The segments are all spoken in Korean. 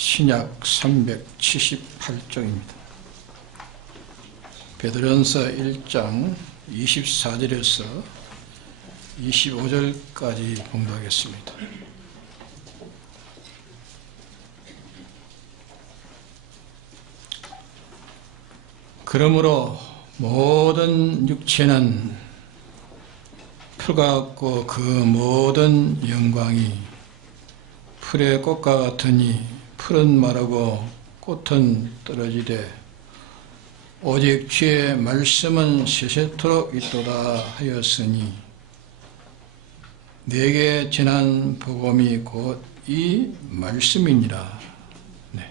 신약 378쪽입니다. 베드로전서 1장 24절에서 25절까지 공부하겠습니다. 그러므로 모든 육체는 풀과 같고 그 모든 영광이 풀의 꽃과 같으니 풀은 마르고 꽃은 떨어지되 오직 주의 말씀은 세세토록 있도다 하였으니 내게 전한 복음이 곧 이 말씀이니라. 네.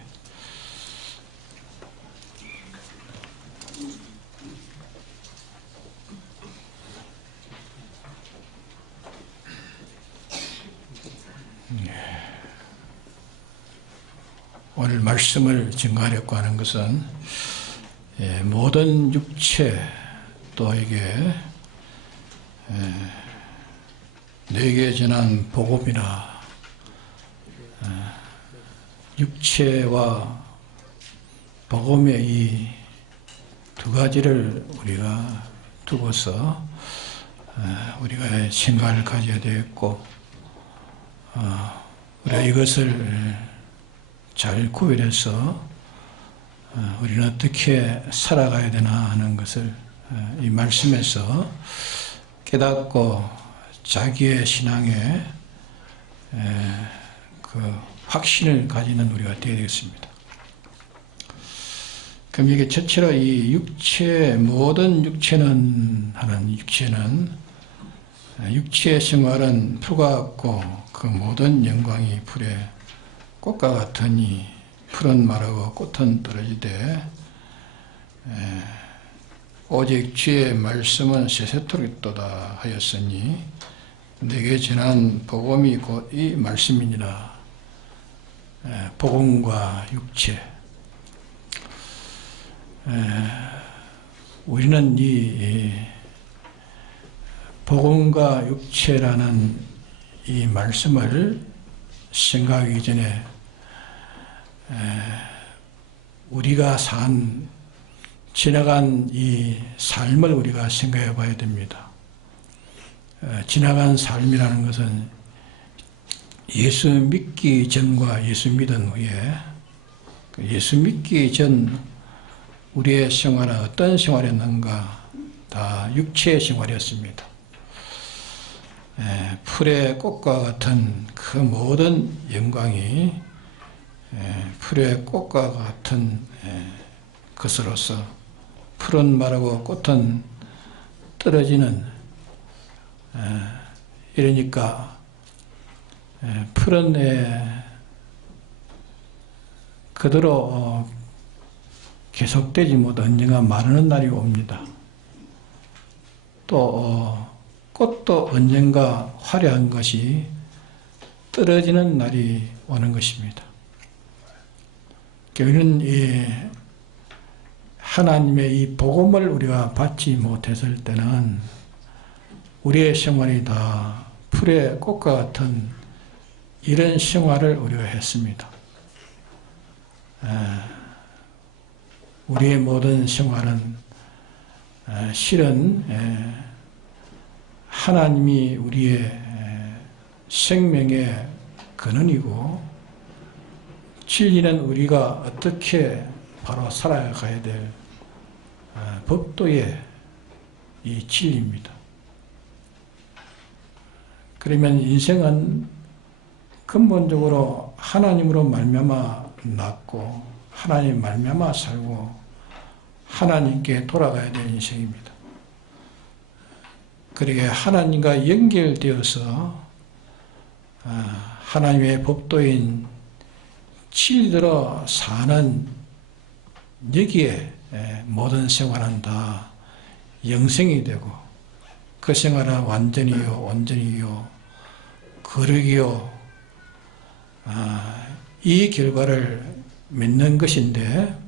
오늘 말씀을 증거하려고 하는 것은 모든 육체 또 이게 내게 전한 복음이라. 육체와 복음의 이 두 가지를 우리가 두고서 우리가 생각을 가져야 되겠고, 우리가 이것을 잘 구별해서 우리는 어떻게 살아가야 되나 하는 것을 이 말씀에서 깨닫고 자기의 신앙에 그 확신을 가지는 우리가 되어야 되겠습니다. 그럼 이게 첫째로 이 육체, 모든 육체는 하는 육체는, 육체의 생활은 풀과 같고 그 모든 영광이 풀의 꽃과 같으니 풀은 마르고 꽃은 떨어지되 오직 주의 말씀은 세세토록 있도다 하였으니 내게 전한 복음이 곧 이 말씀이니라. 복음과 육체. 우리는 이 복음과 육체라는 이 말씀을 생각하기 전에 우리가 지나간 이 삶을 우리가 생각해 봐야 됩니다. 지나간 삶이라는 것은 예수 믿기 전과 예수 믿은 후에, 예수 믿기 전 우리의 생활은 어떤 생활이었는가? 다 육체의 생활이었습니다. 풀의 꽃과 같은 그 모든 영광이 풀의 꽃과 같은 것으로서 풀은 마르고 꽃은 떨어지는, 이러니까 풀은 그대로 계속되지 못해 언젠가 마르는 날이 옵니다. 또 꽃도 언젠가 화려한 것이 떨어지는 날이 오는 것입니다. 우리는 이 하나님의 이 복음을 우리가 받지 못했을 때는 우리의 생활이 다 풀의 꽃과 같은 이런 생활을 우리가 했습니다. 우리의 모든 생활은 실은 하나님이 우리의 생명의 근원이고, 진리는 우리가 어떻게 바로 살아가야 될 법도의 이 진리입니다. 그러면 인생은 근본적으로 하나님으로 말미암아 났고 하나님 말미암아 살고 하나님께 돌아가야 될 인생입니다. 그러게 하나님과 연결되어서 하나님의 법도인 진리대로 사는 여기에 모든 생활은 다 영생이 되고, 그 생활은 완전히요 온전히요 거룩이요 이 결과를 맺는 것인데,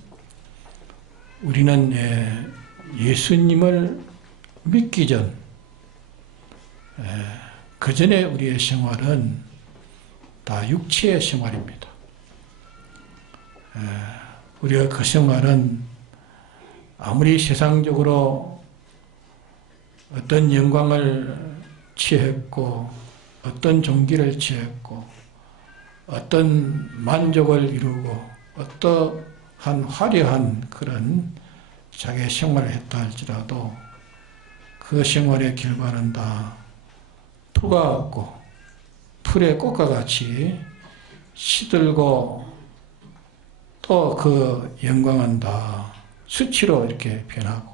우리는 예수님을 믿기 전, 그 전에 우리의 생활은 다 육체의 생활입니다. 우리가 그 생활은 아무리 세상적으로 어떤 영광을 취했고 어떤 종기를 취했고 어떤 만족을 이루고 어떠한 화려한 그런 자기의 생활을 했다 할지라도 그 생활의 결과는 다 풀과 같고 풀의 꽃과 같이 시들고 또 그 영광은 다 수치로 이렇게 변하고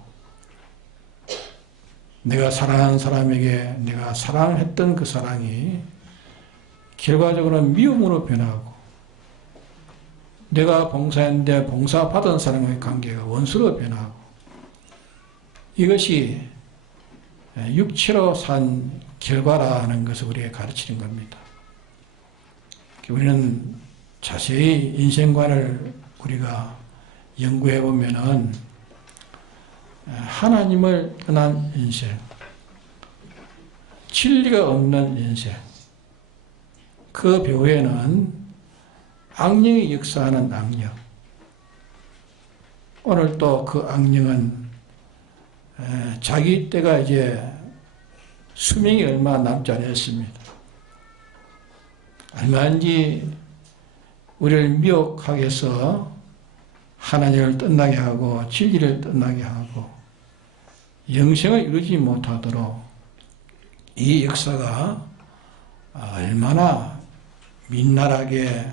내가 사랑하는 사람에게 내가 사랑했던 그 사랑이 결과적으로는 미움으로 변하고 내가 봉사했는데 봉사받은 사람의 관계가 원수로 변하고 이것이 육체로 산 결과라는 것을 우리에게 가르치는 겁니다. 우리는 자세히 인생관을 우리가 연구해 보면은 하나님을 떠난 인생, 진리가 없는 인생, 그 배후에는 악령이 역사하는 악령. 오늘 또 그 악령은 자기 때가 이제 수명이 얼마 남지 않았습니다. 얼마든지 우리를 미혹하게 해서 하나님을 떠나게 하고 진리를 떠나게 하고 영생을 이루지 못하도록 이 역사가 얼마나 민날하게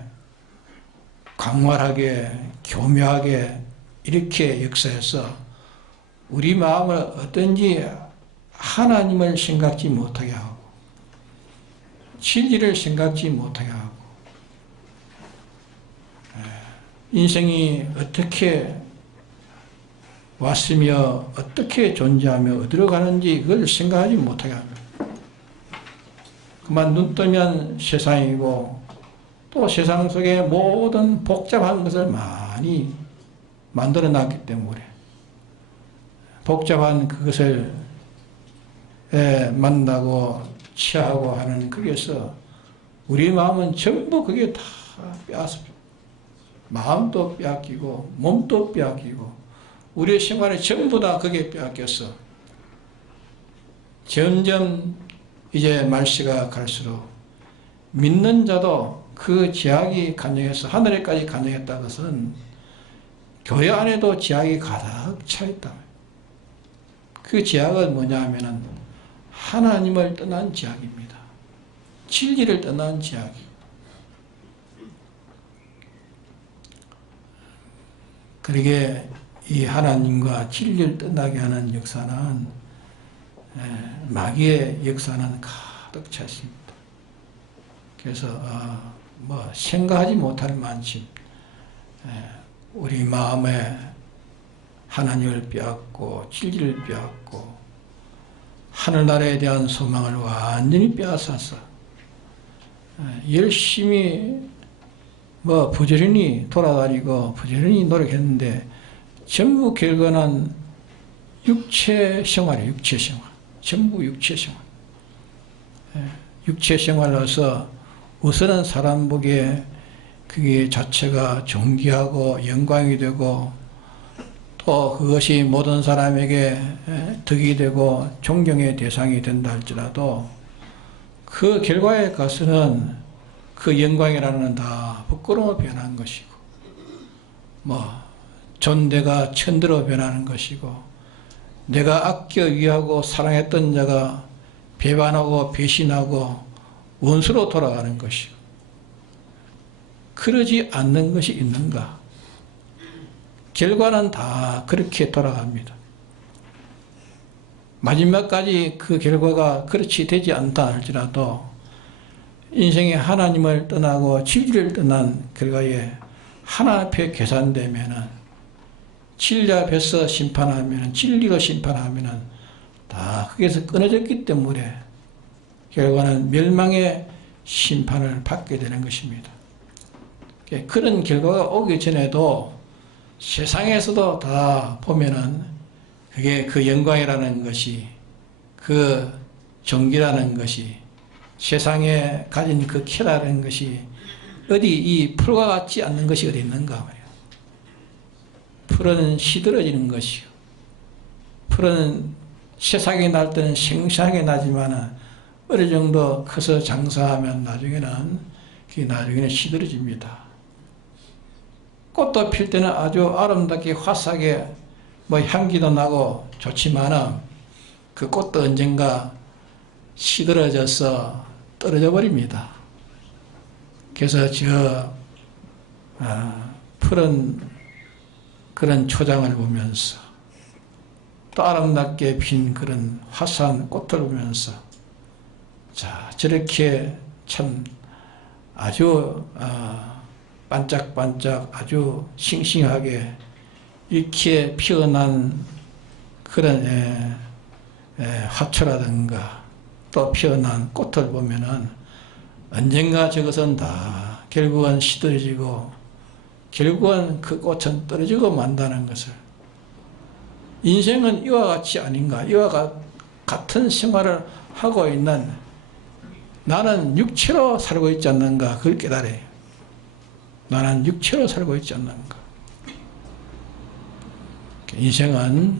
광활하게 교묘하게 이렇게 역사해서 우리 마음을 어떤지 하나님을 생각지 못하게 하고 진리를 생각지 못하게 하고 인생이 어떻게 왔으며 어떻게 존재하며 어디로 가는지 그걸 생각하지 못하게 합니다. 그만 눈 뜨면 세상이고 또 세상 속에 모든 복잡한 것을 많이 만들어 놨기 때문에 복잡한 그것을 만나고 취하고 하는 거기에서 우리 마음은 전부 그게 다 빼앗습니다. 마음도 빼앗기고 몸도 빼앗기고 우리의 생활에 전부 다 그게 빼앗겼어. 점점 이제 말세가 갈수록 믿는 자도 그 제약이 간영해서 하늘에까지 간영했다는 것은 교회 안에도 제약이 가득 차 있다. 그 제약은 뭐냐 하면은 하나님을 떠난 제약입니다. 진리를 떠난 제약이. 그러게 이 하나님과 진리를 떠나게 하는 역사는 마귀의 역사는 가득 차 있습니다. 그래서 생각하지 못할 만큼 우리 마음에 하나님을 빼앗고 진리를 빼앗고 하늘나라에 대한 소망을 완전히 빼앗아서 열심히 부지런히 돌아다니고 부지런히 노력했는데 전부 결과는 육체 생활이에요. 육체 생활. 전부 육체 생활. 육체 생활로서 우선은 사람 보기에 그게 자체가 존귀하고 영광이 되고 또 그것이 모든 사람에게 덕이 되고 존경의 대상이 된다 할지라도 그 결과에 가서는 그 영광이라는 다 부끄러워 변한 것이고 존대가 천대로 변하는 것이고 내가 아껴 위하고 사랑했던 자가 배반하고 배신하고 원수로 돌아가는 것이고 그러지 않는 것이 있는가? 결과는 다 그렇게 돌아갑니다. 마지막까지 그 결과가 그렇지 되지 않다 할지라도 인생에 하나님을 떠나고 진리를 떠난 결과에 하나님 앞에 계산되면은 진리 앞에서 심판하면은 진리로 심판하면은 다 거기에서 끊어졌기 때문에 결과는 멸망의 심판을 받게 되는 것입니다. 그런 결과가 오기 전에도 세상에서도 다 보면은 그게 그 영광이라는 것이 그 존귀라는 것이 세상에 가진 그 키라는 것이 어디 이 풀과 같지 않는 것이 어디 있는가 말이에요. 풀은 시들어지는 것이요. 풀은 새싹이 날 때는 생생하게 나지만 어느 정도 커서 장사하면 나중에는 시들어집니다. 꽃도 필 때는 아주 아름답게 화사하게 향기도 나고 좋지만은 그 꽃도 언젠가 시들어져서 떨어져 버립니다. 그래서 푸른 그런 초장을 보면서 또 아름답게 핀 그런 화사한 꽃을 보면서 자, 저렇게 참 아주 반짝반짝 아주 싱싱하게 이렇게 피어난 그런 화초라든가 또 피어난 꽃을 보면은 언젠가 저것은 다 결국은 시들어지고 결국은 그 꽃은 떨어지고 만다는 것을, 인생은 이와 같이 아닌가, 이와 같은 생활을 하고 있는 나는 육체로 살고 있지 않는가, 그걸 깨달아요. 나는 육체로 살고 있지 않는가. 인생은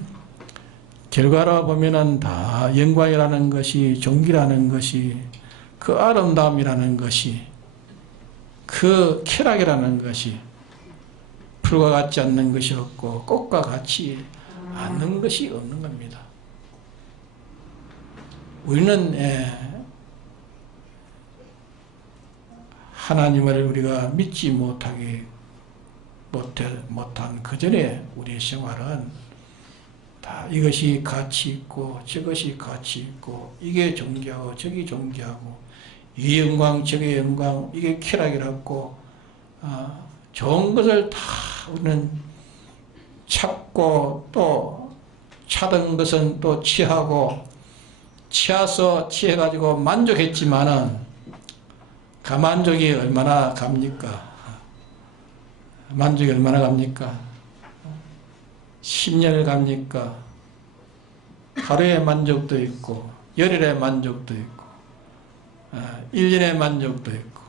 결과로 보면은 다 영광이라는 것이, 존귀라는 것이, 그 아름다움이라는 것이, 그 쾌락이라는 것이 풀과 같지 않는 것이 없고 꽃과 같이 않는 것이 없는 겁니다. 우리는 하나님을 우리가 믿지 못한 그 전에 우리의 생활은 다 이것이 가치 있고 저것이 가치 있고 이게 존귀하고 저기 존귀하고 이 영광 저게 영광 이게 쾌락이라고 좋은 것을 다 우리는 찾고 또 찾은 것은 또 취하고 취해가지고 만족했지만은 그 만족이 얼마나 갑니까? 만족이 얼마나 갑니까? 10년을 갑니까? 하루의 만족도 있고 열흘의 만족도 있고 1년의 만족도 있고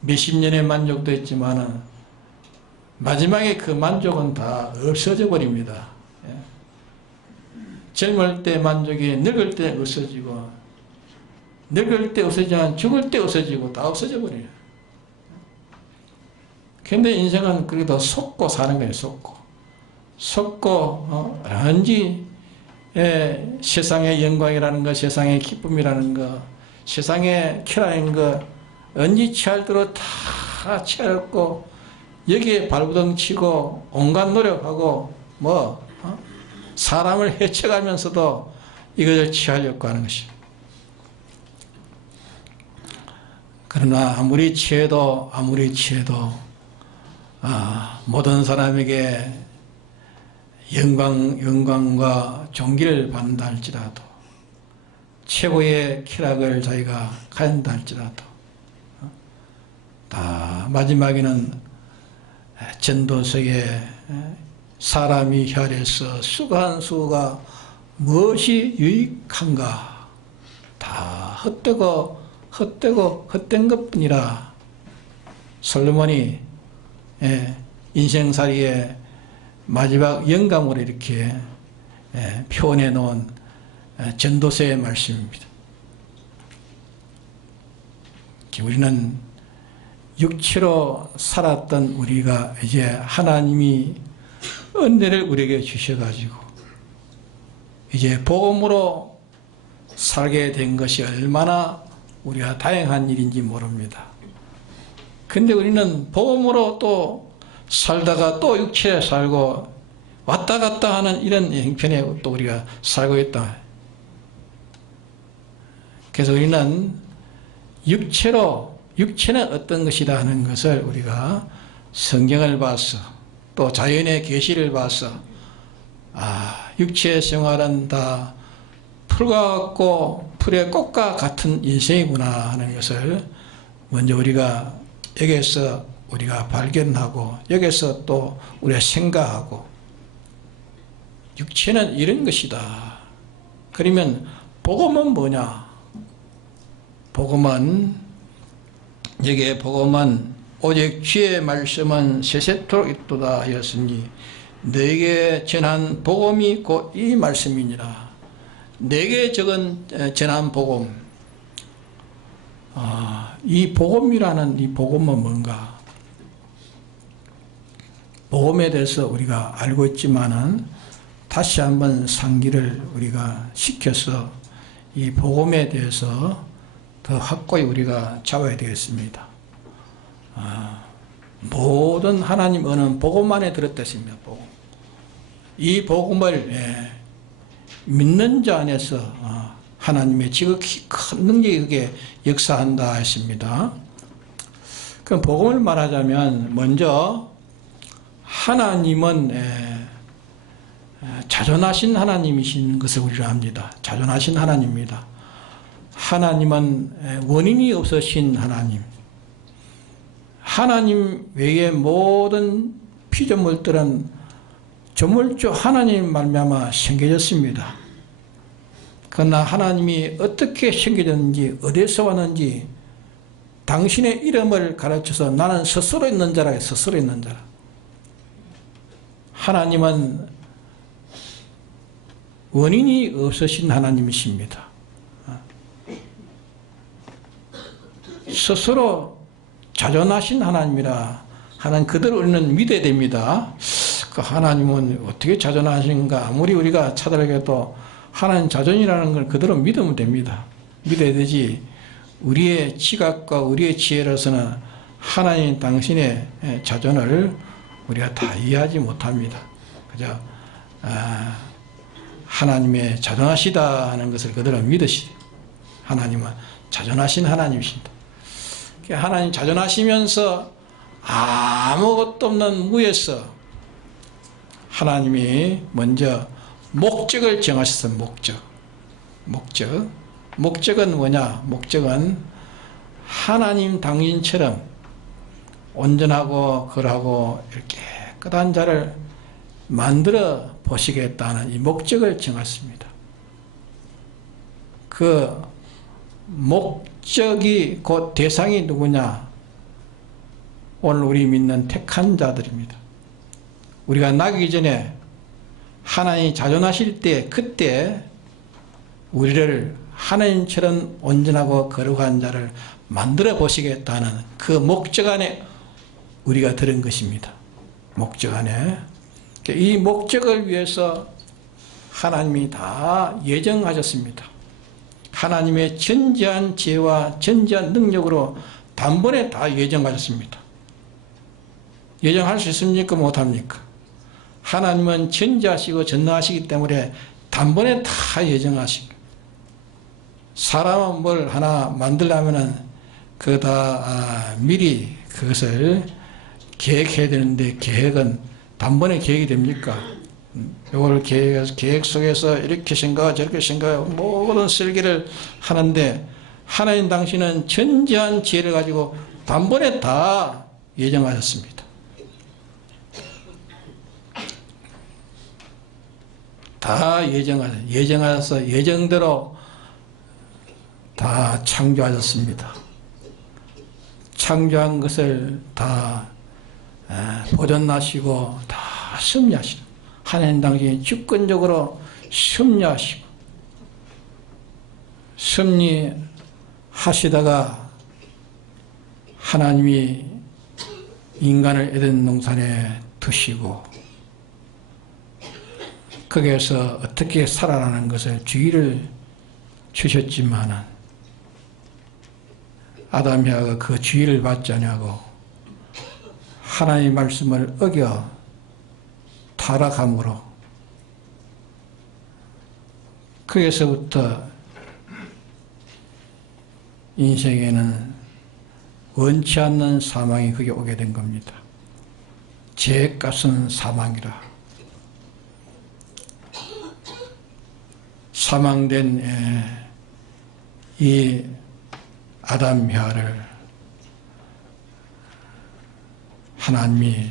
몇십 년의 만족도 있지만은 마지막에 그 만족은 다 없어져 버립니다. 젊을 때 만족이 늙을 때 없어지고 늙을 때 없어지면 죽을 때 없어지고 다 없어져 버려요. 근데 인생은 그래도 속고 사는 거예요. 속고 언제 세상의 영광이라는 것, 세상의 기쁨이라는 것, 세상의 쾌락인 것 언제 취할 대로 다 취하였고 여기에 발부둥 치고 온갖 노력하고 사람을 해쳐가면서도 이것을 취하려고 하는 것이. 그러나 아무리 취해도 모든 사람에게 영광과 존귀를 받는다 할지라도 최고의 쾌락을 자기가 가진다 할지라도 다 마지막에는 전도서에 사람이 혈에서 수가 한 수가 무엇이 유익한가, 다 헛된 것뿐이라. 솔로몬이 인생살이의 마지막 영감으로 이렇게 표현해 놓은 전도서의 말씀입니다. 우리는 육체로 살았던 우리가 이제 하나님이 은혜를 우리에게 주셔가지고 이제 복음으로 살게 된 것이 얼마나 우리가 다행한 일인지 모릅니다. 근데 우리는 복음으로 또 살다가 또 육체에 살고 왔다 갔다 하는 이런 형편에 또 우리가 살고 있다. 그래서 우리는 육체는 어떤 것이라 하는 것을 우리가 성경을 봐서 또 자연의 계시를 봐서 육체의 생활은 다 풀과 같고 풀의 꽃과 같은 인생이구나 하는 것을 먼저 우리가 여기에서 우리가 발견하고 여기서 또 우리가 생각하고 육체는 이런 것이다. 그러면 복음은 뭐냐? 복음은 여기에 복음은 오직 주의 말씀은 세세토록 있도다 하였으니 너에게 전한 복음이 곧 이 말씀이니라. 내게 적은 전한 복음, 이 복음이라는 이 복음은 뭔가? 복음에 대해서 우리가 알고 있지만은 다시 한번 상기를 우리가 시켜서 이 복음에 대해서 더 확고히 우리가 잡아야 되겠습니다. 모든 하나님 언어는 복음 안에 들었다십니다. 복음. 이 복음을 믿는 자 안에서 하나님의 지극히 큰 능력이 그게 역사한다 했습니다. 그럼 복음을 말하자면 먼저 하나님은 자존하신 하나님이신 것을 우리가 압니다. 자존하신 하나님입니다. 하나님은 원인이 없으신 하나님. 하나님 외의 모든 피조물들은 조물주 하나님 말미암아 생겨졌습니다. 그러나 하나님이 어떻게 생겨졌는지, 어디서 왔는지 당신의 이름을 가르쳐서 나는 스스로 있는 자라 해요. 스스로 있는 자라. 하나님은 원인이 없으신 하나님이십니다. 스스로 자존하신 하나님이라 하는 그대로 우리는 믿어야 됩니다. 그 하나님은 어떻게 자존하신가? 아무리 우리가 찾아보게도 하나님 자존이라는 걸 그대로 믿으면 됩니다. 믿어야 되지. 우리의 지각과 우리의 지혜로서는 하나님 당신의 자존을 우리가 다 이해하지 못합니다. 그죠? 하나님의 자존하시다 하는 것을 그대로 믿으시죠. 하나님은 자존하신 하나님이십니다. 하나님 자존하시면서 아무것도 없는 무에서 하나님이 먼저 목적을 정하셨어요. 목적은 뭐냐? 목적은 하나님 당신처럼 온전하고 거룩하고 이렇게 깨끗한 자를 만들어 보시겠다는 이 목적을 정했습니다. 그 목적이 곧 대상이 누구냐? 오늘 우리 믿는 택한 자들입니다. 우리가 나기 전에 하나님이 자존하실 때, 그때 우리를 하나님처럼 온전하고 거룩한 자를 만들어 보시겠다는 그 목적 안에 우리가 들은 것입니다. 목적 안에. 이 목적을 위해서 하나님이 다 예정하셨습니다. 하나님의 전지한 지혜와 전지한 능력으로 단번에 다 예정하셨습니다. 예정할 수 있습니까? 못합니까? 하나님은 전지하시고 전능하시기 때문에 단번에 다 예정하시고, 사람은 뭘 하나 만들려면은 그거 다 미리 그것을 계획해야 되는데, 계획은 단번에 계획이 됩니까? 이걸 계획 속에서 이렇게 생각 저렇게 생각 모든 설계를 하는데, 하나님 당신은 전지한 지혜를 가지고 단번에 다 예정하셨습니다. 다 예정하셔서 예정대로 다 창조하셨습니다. 창조한 것을 다 보존하시고 다 섭리하시고, 하나님 당신이 주권적으로 섭리하시고, 섭리하시다가 하나님이 인간을 에덴 동산에 두시고, 거기에서 어떻게 살아라는 것을 주의를 주셨지만은 아담 하와가 그 주의를 받지 않냐고 하나님의 말씀을 어겨 타락함으로, 거기에서부터 인생에는 원치 않는 사망이 그게 오게 된 겁니다. 죄값은 사망이라. 사망된 이 아담 하와를 하나님이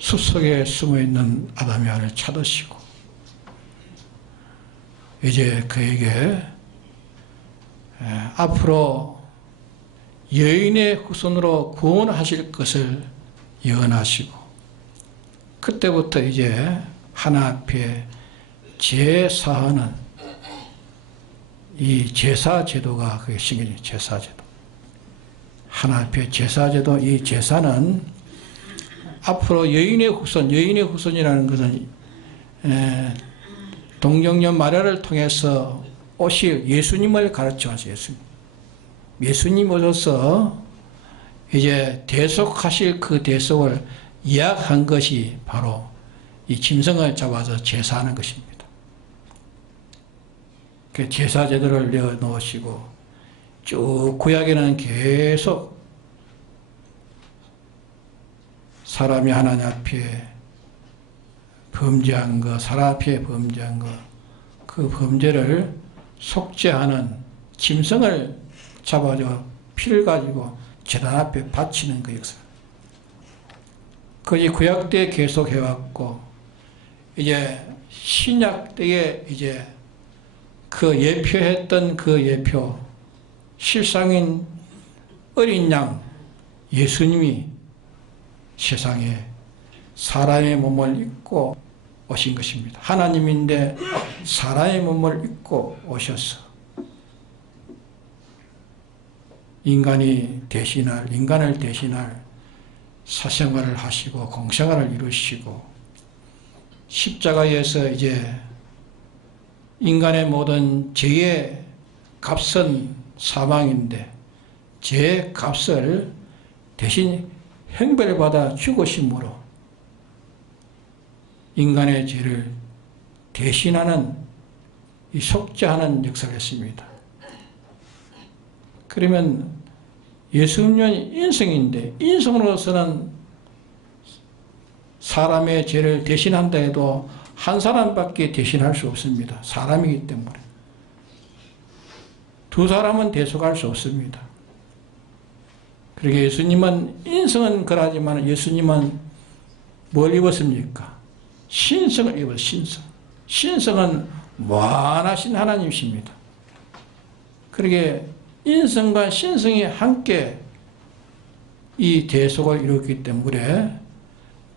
숲속에 숨어있는 아담 하와를 찾으시고 이제 그에게 앞으로 여인의 후손으로 구원하실 것을 예언하시고, 그때부터 이제 하나 앞에 제사하는 이 제사제도가 그게 신경이 제사제도. 하나 앞에 제사제도, 이 제사는 앞으로 여인의 후손이라는 것은 동정녀 마리아를 통해서 오실 예수님을 가르쳐서 예수님 오셔서 이제 대속하실 그 대속을 예약한 것이 바로 이 짐승을 잡아서 제사하는 것입니다. 그 제사 제도를 내어놓으시고 쭉 구약에는 계속 사람이 하나님 앞에 범죄한 것, 사람 앞에 범죄한 것, 그 범죄를 속죄하는 짐승을 잡아줘 피를 가지고 제단 앞에 바치는 그 역사. 그것이 구약 때 계속 해왔고, 이제 신약 때에 이제 그 예표했던 그 예표, 실상인 어린 양 예수님이 세상에 사람의 몸을 입고 오신 것입니다. 하나님인데 사람의 몸을 입고 오셔서 인간을 대신할 사생활을 하시고 공생활을 이루시고, 십자가에서 이제 인간의 모든 죄의 값은 사망인데 죄의 값을 대신 형벌받아 죽으심으로 인간의 죄를 대신하는 이 속죄하는 역사를 했습니다. 그러면 예수님은 인성인데, 인성으로서는 사람의 죄를 대신한다 해도 한 사람밖에 대신할 수 없습니다. 사람이기 때문에. 두 사람은 대속할 수 없습니다. 그러니까 예수님은 인성은 그러하지만 예수님은 뭘 입었습니까? 신성을 입었어요. 신성. 신성은 무한하신 하나님이십니다. 그러게 인성과 신성이 함께 이 대속을 이루었기 때문에,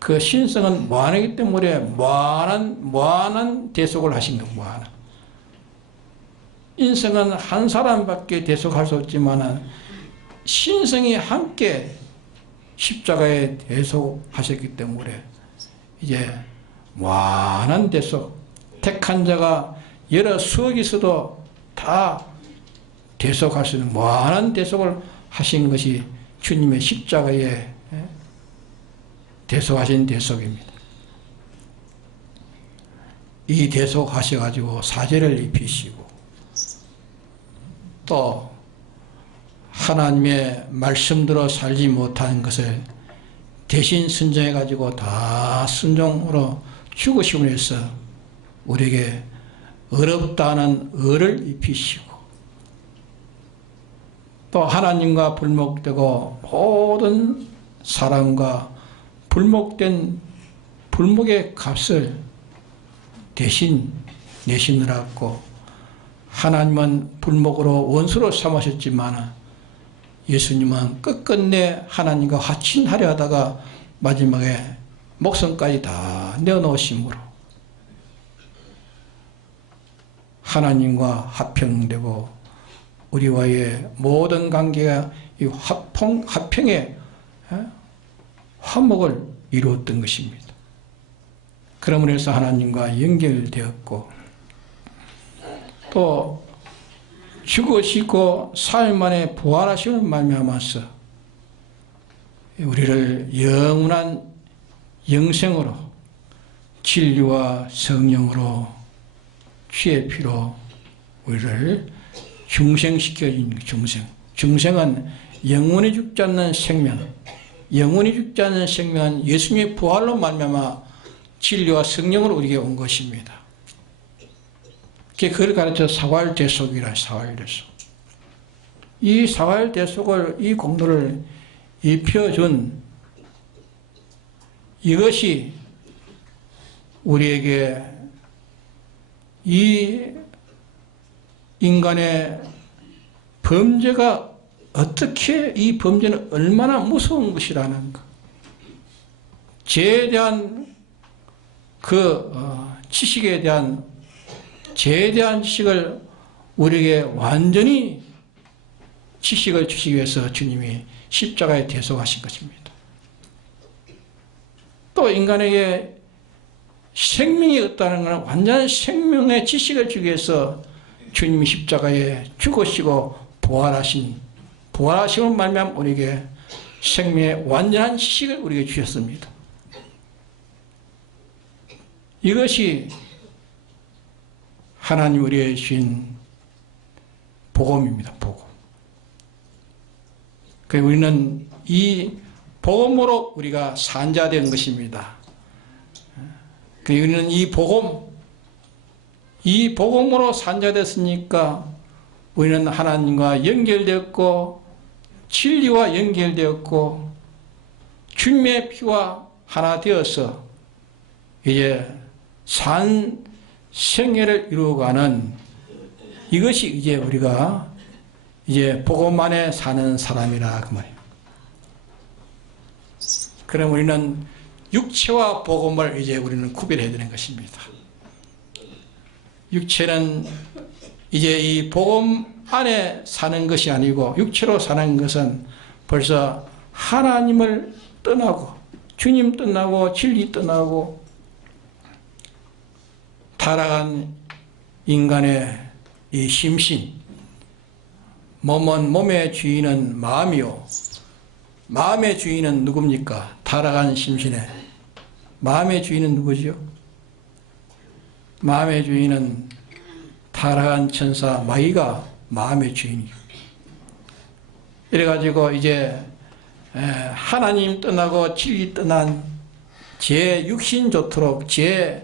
그 신성은 무한하기 때문에 무한한 대속을 하신 겁니다. 무한한. 인성은 한 사람밖에 대속할 수 없지만 신성이 함께 십자가에 대속하셨기 때문에 이제 무한한 대속, 택한 자가 여러 수억이 있어도 다 대속할 수 있는 무한한 대속을 하신 것이 주님의 십자가에 대속하신 대속입니다. 이 대속하셔가지고 사죄를 입히시고, 또 하나님의 말씀대로 살지 못하는 것을 대신 순종해가지고 다 순종으로 죽으시고 해서 우리에게 어렵다는 의를 입히시고, 또 하나님과 불목되고 모든 사람과 불목의 값을 대신 내시느라고, 하나님은 불목으로 원수로 삼으셨지만 예수님은 끝끝내 하나님과 화친하려 하다가 마지막에 목숨까지 다 내어놓으심으로 하나님과 화평되고 우리와의 모든 관계가 이 화평의 화목을 이루었던 것입니다. 그러므로 해서 하나님과 연결되었고, 또 죽으시고 사흘 만에 부활하시는 말미암아서 우리를 영원한 영생으로 진리와 성령으로 주의 피로 우리를 중생시켜준 중생. 중생은 영원히 죽지 않는 생명, 영원히 죽지 않는 생명은 예수님의 부활로 말미암아 진리와 성령으로 우리에게 온 것입니다. 그걸 가르쳐 사활대속이라. 사활대속. 이 사활대속을, 이 공로를 입혀준 이것이 우리에게 이 인간의 범죄가 어떻게 이 범죄는 얼마나 무서운 것이라는 것. 죄에 대한 지식에 대한, 죄에 대한 지식을 우리에게 완전히 지식을 주시기 위해서 주님이 십자가에 대속하신 것입니다. 또 인간에게 생명이 없다는 것은 완전한 생명의 지식을 주기 위해서 주님이 십자가에 죽으시고 부활하심을 말미암아 우리에게 생명의 완전한 지식을 우리에게 주셨습니다. 이것이 하나님 우리에게 주신 복음입니다. 복음. 그래서 우리는 이 복음으로 우리가 산자된 것입니다. 그리고 우리는 이 복음으로 산자됐으니까 우리는 하나님과 연결되었고 진리와 연결되었고 주님의 피와 하나 되어서 이제 산 생애를 이루어가는, 이것이 이제 우리가 이제 복음 안에 사는 사람이라 그 말이에요. 그럼 우리는 육체와 복음을 이제 우리는 구별해야 되는 것입니다. 육체는 이제 이 복음 안에 사는 것이 아니고 육체로 사는 것은 벌써 하나님을 떠나고 주님 떠나고 진리 떠나고 타락한 인간의 이 심신, 몸은 몸의 주인은 마음이요. 마음의 주인은 누굽니까? 타락한 심신의 마음의 주인은 누구지요? 마음의 주인은 타락한 천사 마귀가 마음의 주인이요. 이래가지고 이제 하나님 떠나고 진리 떠난 제 육신 좋도록, 제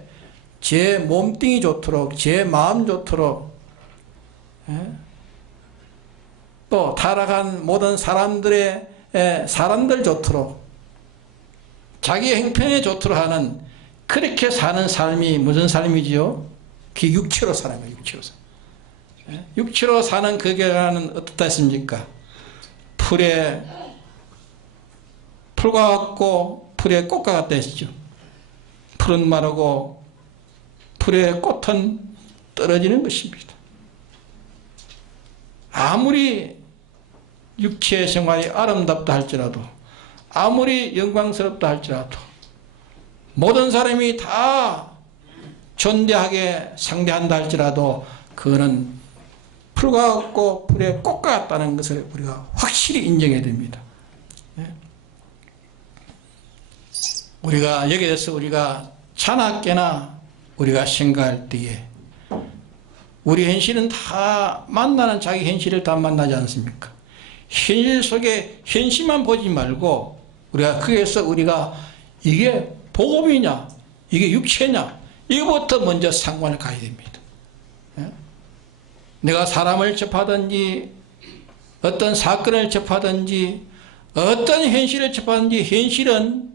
몸뚱이 좋도록, 제 마음 좋도록, 또 타락한 모든 사람들 좋도록, 자기 행편에 좋도록 하는, 그렇게 사는 삶이 무슨 삶이지요? 그 육체로 사는 거예요. 육체로 사는 그 결과는 어떻다 했습니까? 풀과 같고 풀의 꽃과 같다 했죠. 풀은 마르고 풀의 꽃은 떨어지는 것입니다. 아무리 육체 생활이 아름답다 할지라도, 아무리 영광스럽다 할지라도, 모든 사람이 다 존대하게 상대한다 할지라도 그거는 풀과 같고 풀의 꽃과 같다는 것을 우리가 확실히 인정해야 됩니다. 우리가 여기에 대해서 우리가 자나깨나 우리가 생각할 때에 우리 현실은 다 만나는 자기 현실을 다 만나지 않습니까? 현실 속에 현실만 보지 말고 우리가 거기에서 우리가 이게 복음이냐 이게 육체냐 이거부터 먼저 상관을 가야 됩니다. 내가 사람을 접하든지 어떤 사건을 접하든지 어떤 현실을 접하든지 현실은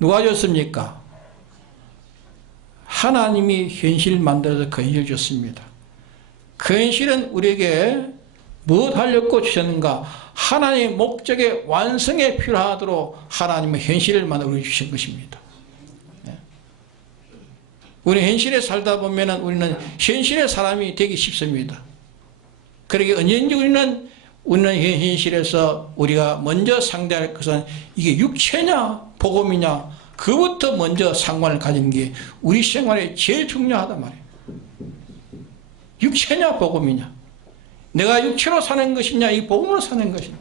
누가 줬습니까? 하나님이 현실 만들어서 그 현실을 줬습니다. 그 현실은 우리에게 무엇 하려고 주셨는가? 하나님의 목적의 완성에 필요하도록 하나님의 현실을 만들어 주신 것입니다. 우리 현실에 살다 보면 우리는 현실의 사람이 되기 쉽습니다. 그러기 언제든지 우리는 현실에서 우리가 먼저 상대할 것은 이게 육체냐 복음이냐 그부터 먼저 상관을 가지는 게 우리 생활에 제일 중요하단 말이에요. 육체냐 복음이냐, 내가 육체로 사는 것이냐 이 복음으로 사는 것이냐.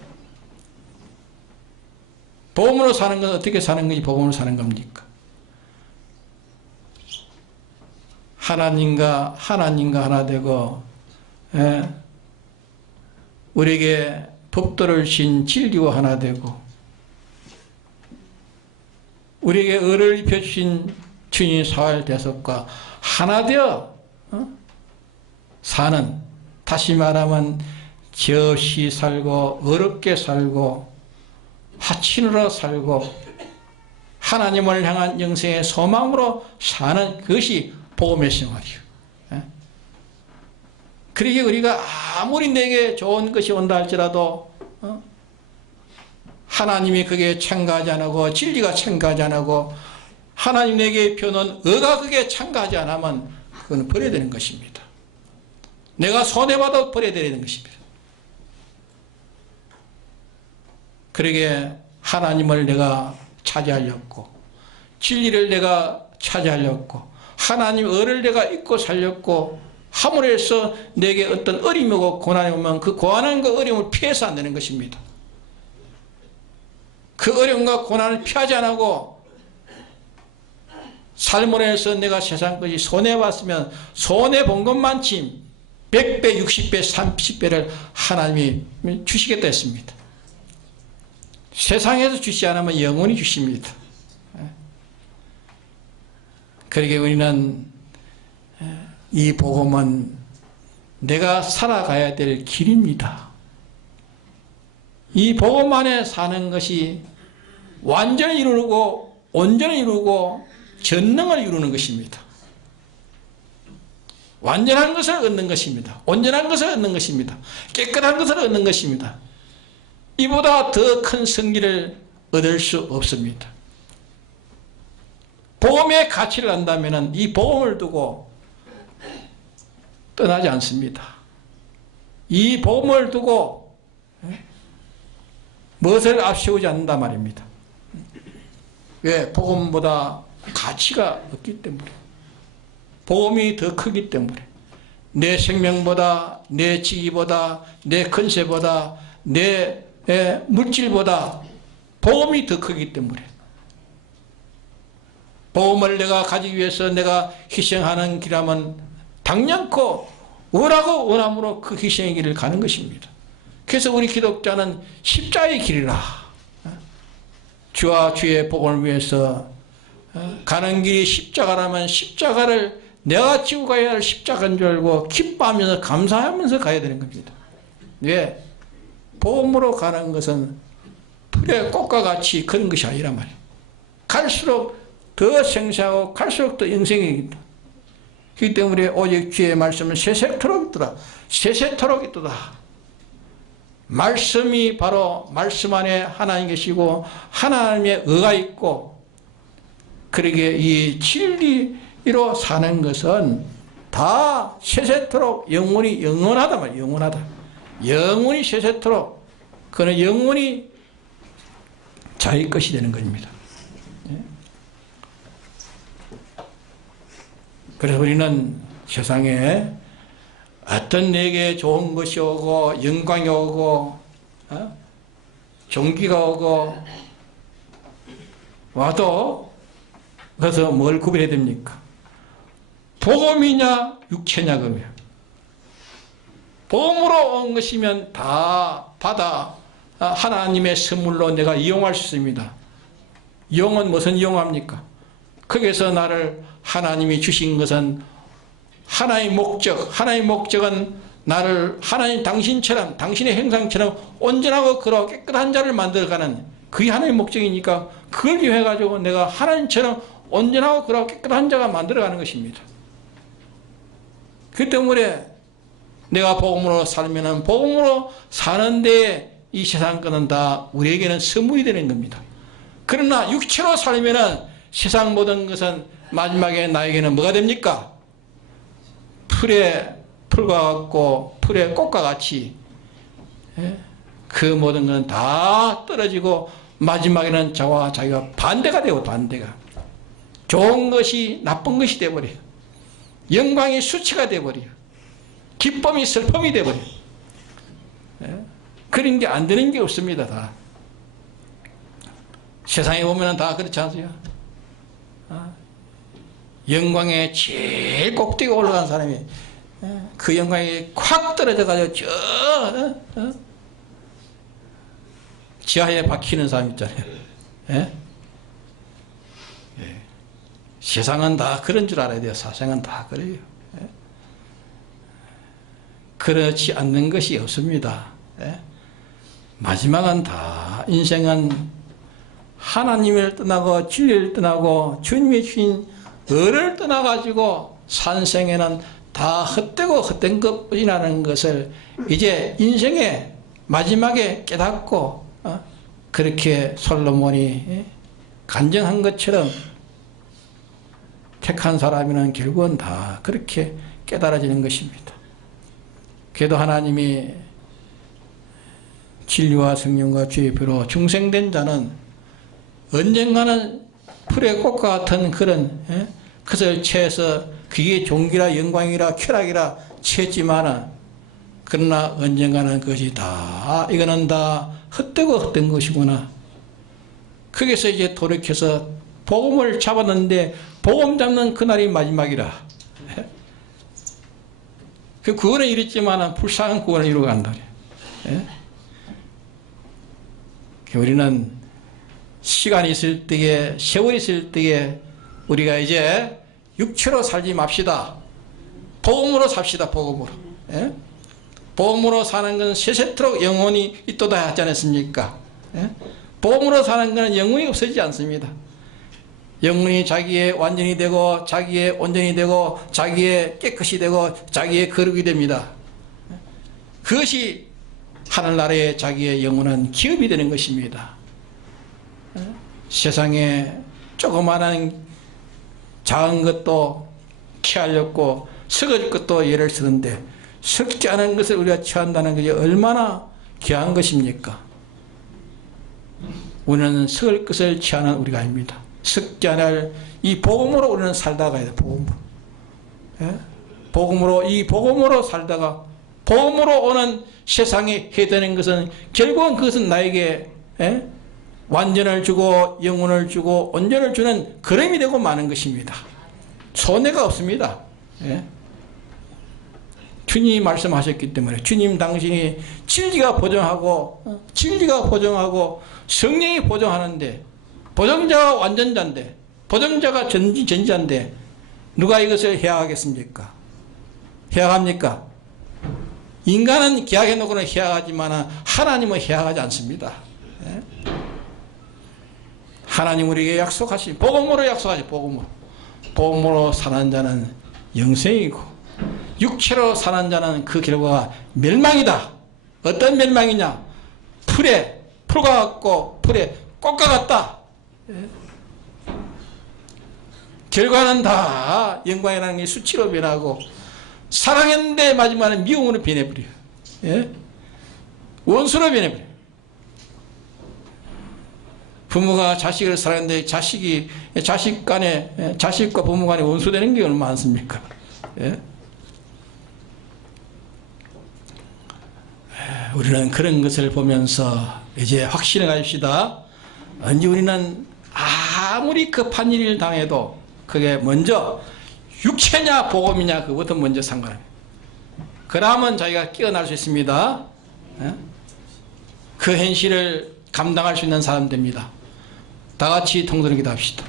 복음으로 사는 건 어떻게 사는 것이 복음으로 사는 겁니까? 하나님과 하나 되고 우리에게 법도를 신 진리와 하나 되고 우리에게 의를 입혀주신 주님 사활 대속과 하나 되어 사는, 다시 말하면 지없이 살고 어렵게 살고 하친으로 살고 하나님을 향한 영생의 소망으로 사는 그것이 복음의 생활이요. 그러기에 우리가 아무리 내게 좋은 것이 온다 할지라도 하나님이 그게 참가하지 않고 진리가 참가하지 않고 하나님 내게 표는 의가 그게 참가하지 않으면 그건 버려야 되는 것입니다. 내가 손해봐도 버려야 되는 것입니다. 그러게 하나님을 내가 차지하려고 진리를 내가 차지하려고 하나님 의를 내가 잊고 살렸고 함으로 해서 내게 어떤 어려움이고 고난이 오면 그 고난과 어려움을 피해서 안 되는 것입니다. 그 어려움과 고난을 피하지 않고 삶으로 해서 내가 세상 것이 손해봤으면 손해본 것만치 100배, 60배, 30배를 하나님이 주시겠다 했습니다. 세상에서 주시지 않으면 영원히 주십니다. 그러게 우리는 이 복음은 내가 살아가야 될 길입니다. 이 복음 안에 사는 것이 완전히 이루고 온전히 이루고 전능을 이루는 것입니다. 완전한 것을 얻는 것입니다. 온전한 것을 얻는 것입니다. 깨끗한 것을 얻는 것입니다. 이보다 더 큰 승리를 얻을 수 없습니다. 복음의 가치를 안다면 이 복음을 두고 떠나지 않습니다. 이 복음을 두고 무엇을 앞세우지 않는다 말입니다. 왜? 복음보다 가치가 없기 때문에. 복음이 더 크기 때문에. 내 생명보다, 내 지위보다, 내 권세보다, 내 물질보다 복음이 더 크기 때문에. 복음을 내가 가지기 위해서 내가 희생하는 길이라면 당연코 원하고 원함으로 그 희생의 길을 가는 것입니다. 그래서 우리 기독자는 십자가의 길이라. 주와 주의 복음을 위해서 가는 길이 십자가라면 십자가를 내가 지고 가야 할 십자가인 줄 알고 기뻐하면서 감사하면서 가야 되는 겁니다. 왜? 복음으로 가는 것은 풀의 꽃과 같이 그런 것이 아니란 말이에요. 갈수록 더 생생하고 갈수록 더 영생이다. 그렇기 때문에 오직 주의 말씀은 세세토록 있더라. 세세토록 있도다. 말씀이 바로 말씀 안에 하나님 계시고 하나님의 의가 있고 그러기에 이 진리로 사는 것은 다 세세토록 영원히 영원하다 말이에요. 영원하다. 영원히 세세토록 그는 영원히 자기 것이 되는 것입니다. 그래서 우리는 세상에 어떤 내게 좋은 것이 오고 영광이 오고 종기가 오고 와도 그래서 뭘 구별해야 됩니까? 복음이냐 육체냐 그러면 복음으로 온 것이면 다 받아 하나님의 선물로 내가 이용할 수 있습니다. 이용은 무슨 이용합니까? 거기서 나를 하나님이 주신 것은 하나의 목적, 하나의 목적은 나를 하나님 당신처럼 당신의 형상처럼 온전하고 그러고 깨끗한 자를 만들어가는 그게 하나의 목적이니까 그걸 위해 가지고 내가 하나님처럼 온전하고 그러고 깨끗한 자가 만들어가는 것입니다. 그 때문에 내가 복음으로 살면은 복음으로 사는데 이 세상 것은 다 우리에게는 선물이 되는 겁니다. 그러나 육체로 살면은 세상 모든 것은 마지막에 나에게는 뭐가 됩니까? 풀과 같고 풀의 꽃과 같이 그 모든 것은 다 떨어지고 마지막에는 자와 자기가 반대가 되고 반대가 좋은 것이 나쁜 것이 되어버려요. 영광이 수치가 되어버려요. 기쁨이 슬픔이 되어버려요. 그런 게 안 되는 게 없습니다. 다 세상에 보면 다 그렇지 않으세요? 영광에 제일 꼭대기에 올라간 사람이 그 영광이 콱 떨어져가지고 지하에 박히는 사람 있잖아요. 예? 예. 세상은 다 그런 줄 알아야 돼요. 사상은 다 그래요. 예? 그렇지 않는 것이 없습니다. 예? 마지막은 다 인생은 하나님을 떠나고 진리를 떠나고 주님이 주신 의를 떠나가지고 산생에는 다 헛되고 헛된 것뿐이라는 것을 이제 인생의 마지막에 깨닫고 그렇게 솔로몬이 간증한 것처럼 택한 사람이는 결국은 다 그렇게 깨달아지는 것입니다. 그래도 하나님이 진리와 성령과 주의 피로 중생된 자는 언젠가는 풀의 꽃과 같은 그런 것을 채해서 그게 종기라 영광이라 쾌락이라 채했지만 그러나 언젠가는 그것이 다 이거는 다 헛되고 헛된 것이구나. 거기서 이제 돌이켜서 복음을 잡았는데 복음 잡는 그날이 마지막이라. 그 구원은 이랬지만 불쌍한 구원을 이루어 간다. 우리는 시간이 있을 때에 세월이 있을 때에 우리가 이제 육체로 살지 맙시다. 복음으로 삽시다. 복음으로. 복음으로 사는 것은 세세토록 영원히 있도다 하지 않았습니까? 복음으로 사는 것은 영원히 없어지지 않습니다. 영혼이 자기의 완전히 되고 자기의 온전히 되고 자기의 깨끗이 되고 자기의 거룩이 됩니다. 그것이 하늘나라의 자기의 영원한 기업이 되는 것입니다. 세상에 조그마한 작은 것도 취하려고 썩을 것도 예를 쓰는데 썩지 않은 것을 우리가 취한다는 것이 얼마나 귀한 것입니까? 우리는 썩을 것을 취하는 우리가 아닙니다. 썩지 않을 이 복음으로 우리는 살다가 가야 돼. 복음으로. 복음으로 이 복음으로 살다가 복음으로 오는 세상에 해되는 것은 결국은 그것은 나에게 완전을 주고 영혼을 주고 온전을 주는 걸음이 되고 마는 것입니다. 손해가 없습니다. 주님이 말씀하셨기 때문에 주님 당신이 진리가 보증하고 성령이 보증하는데 보증자가 완전자인데 보증자가 전지자인데 누가 이것을 해약하겠습니까? 해약합니까? 인간은 계약해놓고는 해약하지만 하나님은 해약하지 않습니다. 하나님 우리에게 약속하신 복음으로 약속하신 복음으로 사는 자는 영생이고 육체로 사는 자는 그 결과가 멸망이다. 어떤 멸망이냐? 풀과 같고 풀의 꽃과 같다. 결과는 다 영광이라는 게 수치로 변하고 사랑했는데 마지막에 미움으로 변해버려요. 원수로 변해버려요. 부모가 자식을 사랑했는데 자식과 부모 간에 원수되는 게 얼마나 많습니까? 우리는 그런 것을 보면서 이제 확신을 가집시다. 언제 우리는 아무리 급한 일을 당해도 그게 먼저 육체냐 복음이냐 그것부터 먼저 상관합니다. 그러면 자기가 깨어날 수 있습니다. 그 현실을 감당할 수 있는 사람 됩니다. 다 같이 통성기도 합시다.